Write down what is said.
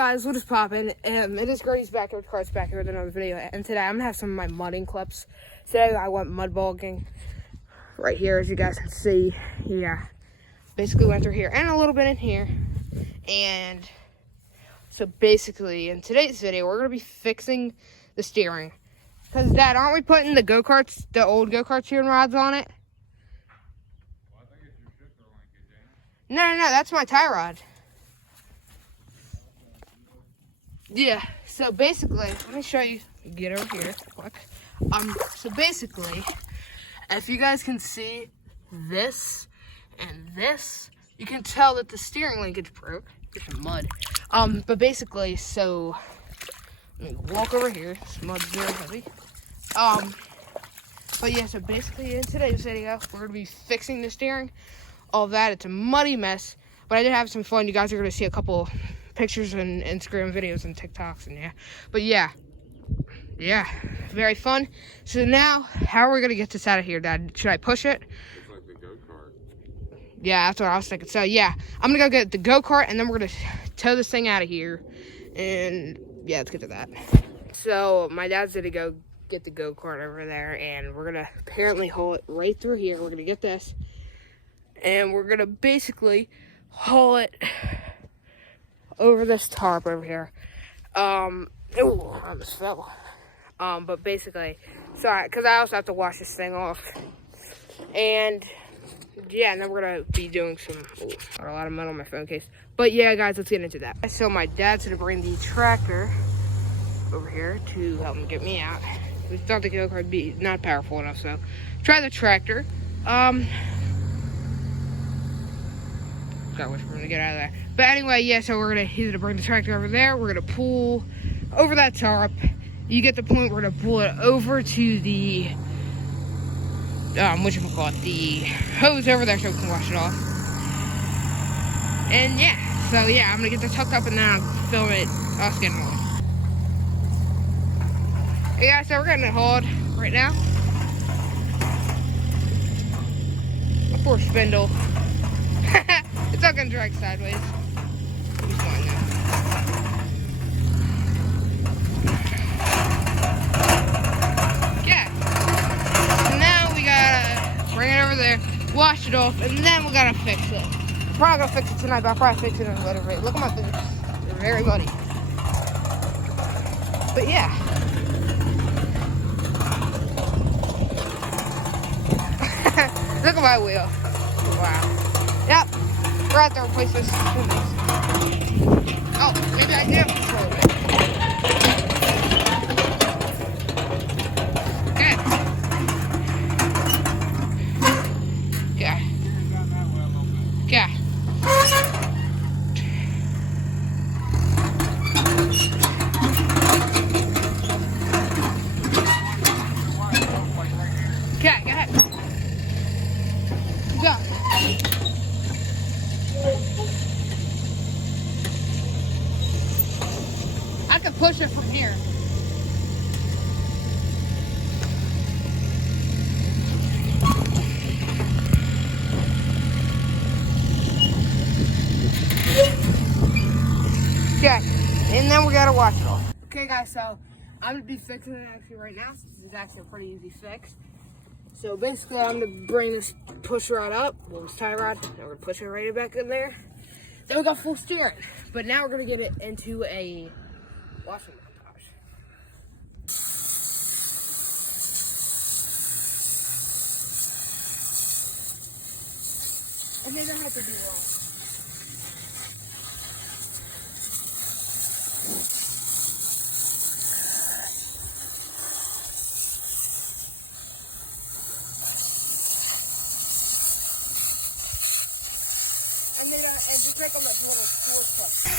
guys, what is poppin'? It is Grady's backyard carts back here with another video, and today I'm gonna have some of my mudding clips. Today I went mud bogging right here, as you guys can see. Yeah, basically went through here and a little bit in here. And so basically in today's video we're gonna be fixing the steering. Cause Dad, aren't we putting the go-karts, the old go-kart steering rods on it? Well, I think it's your shifter linkage, ain't it? No, that's my tie rod. Yeah, so basically, let me show you, get over here quick. So basically, if you guys can see this and this, you can tell that the steering linkage broke. There's some mud. But basically, so, let me walk over here. This mud's very heavy. But yeah, so basically in today's video, we're gonna be fixing the steering. All that, it's a muddy mess, but I did have some fun. You guys are gonna see a couple pictures and Instagram videos and TikToks and yeah, very fun. So now, how are we gonna get this out of here, Dad? Should I push it? It's like the go-kart. Yeah, that's what I was thinking. So yeah, I'm gonna go get the go-kart and then we're gonna tow this thing out of here. And yeah, let's get to that. So my dad's gonna go get the go-kart over there, and we're gonna apparently haul it right through here. We're gonna get this, and we're gonna basically haul it over this tarp over here. I almost fell. But basically, sorry, because I also have to wash this thing off. And yeah, and then we're gonna be doing some, got a lot of metal on my phone case. But yeah, guys, let's get into that. So my dad's gonna bring the tractor over here to help him get me out. We thought the go-kart would be not powerful enough, so try the tractor. Gotta wait for him to get out of there. But anyway, yeah, so he's gonna bring the tractor over there. We're gonna pull over that tarp. You get the point. We're gonna pull it over to the the hose over there so we can wash it off. And yeah, so yeah, I'm gonna get this hooked up and then I'll film it us getting on. Hey guys, so we're getting it hauled right now. A poor spindle. It's not gonna drag sideways. It's fine now. Yeah. So now we gotta bring it over there, wash it off, and then we gotta fix it. I'm probably gonna fix it tonight, but I'll probably fix it in a later video. Look at my fingers. They're very muddy. But yeah. Look at my wheel. Wow. Yep. We're out there to replace this. Oh, maybe I did control it. Okay. Yeah. Yeah. Okay, go ahead. Go. I can push it from here. Okay, and then we gotta wash it off. Okay guys, so I'm gonna be fixing it actually right now. This is actually a pretty easy fix. So basically, I'm gonna bring this push rod up, this tie rod, and we're gonna push it right back in there. Then we got full steering, but now we're gonna get it into a washing montage. And they don't have to do wrong. And just make them like little sports cups.